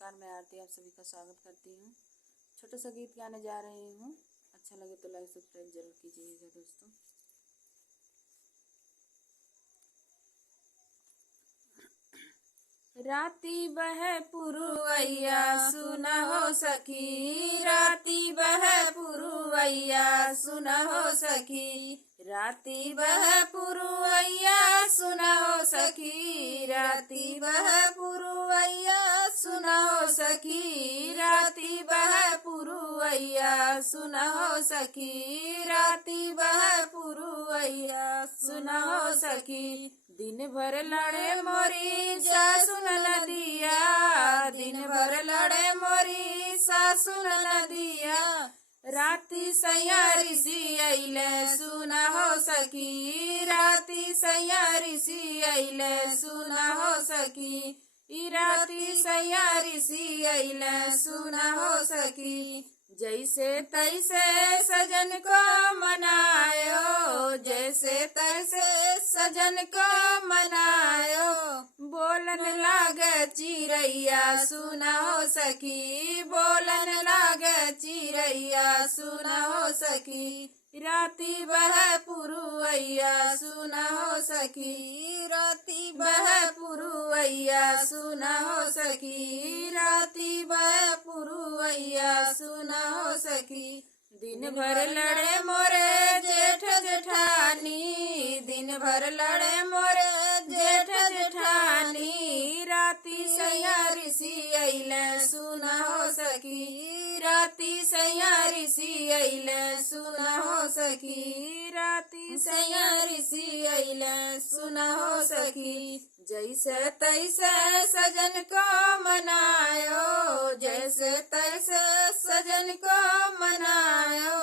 नमस्कार, मैं आरती आप सभी का स्वागत करती हूँ। छोटा सा गीत गाने जा रही हूँ। अच्छा लगे तो लाइक सब्सक्राइब जरूर कीजिएगा दोस्तों। राती बह पुरुवैया सुना हो सखी, राती बह पुरुवैया सुना हो सखी, राती बह पुरुवैया सुना हो सखी, राती बह पुरुवैया सुना हो सखी, राती बह पुरुवैया सुना हो सखी, राती बह पुरुवैया सुना हो सखी। दिन भर लड़े मोरी सासु नदिया, दिन भर लड़े मोरी सासु नदिया, राती सैयारी सी अइले सुना हो सखी, राती सैयारी सी अइले सुना हो सखी, राती सैयारी सी अइले सुना हो सखी। जैसे तैसे सजन को मनायो, जैसे तैसे सजन को मनायो, बोलन लागे चिरैया सुना हो सखी, बोलन लागे चिरैया सुना हो सखी, राती बह पुरुवैया सुना हो सखी, राती बह पुरुवैया सुना हो सखी, राती बह पुरुवैया सुना हो सखी। दिन भर लड़े मोरे जेठ जेठानी, दिन भर लड़े मोरे जेठ जेठानी, राती सैयारी सी अइले सुना हो सखी, राती सैयारी सी अइले सुना हो सखी, राती सैयारी सी अइले सुना हो सखी। जैसे तैसे सजन को मनायो, जैसे तैसे सजन को मनायो,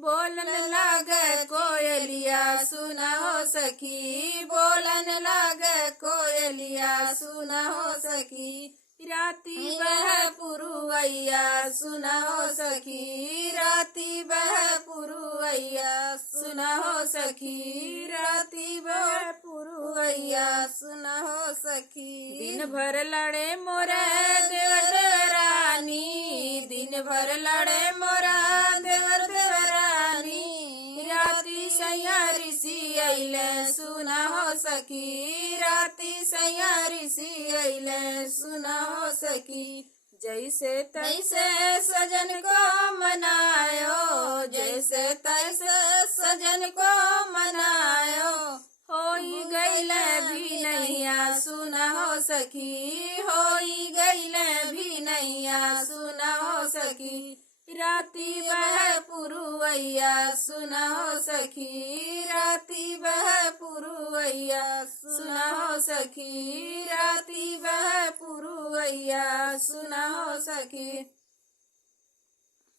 बोलन लागे कोयलिया सुना हो सखी, बोलन लागे कोयलिया सुना हो सखी, राती बह पुरुवैया सुना हो सखी, राती बह पुरुवैया सुना हो सखी, राती बह पुरुवैया सुना हो सखी। दिन भर लड़े मोरा देवर देवरानी, दिन भर लड़े मोरा देवर देवरानी, राती सैयारी सी अइले सुना हो सखी, राती सैयारी सी अइले सुना हो सखी। जैसे तैसे सजन को मनायो, जैसे तैसे सजन को मनायो, होई गईले भी नैया सुना हो सखी, होई गईले भी नैया सुना हो सखी, राती बह पुरुवैया सुना हो सखी, राती बह पुरुवैया सुना हो सखी, राती बह पुरुवैया सुना हो सखी।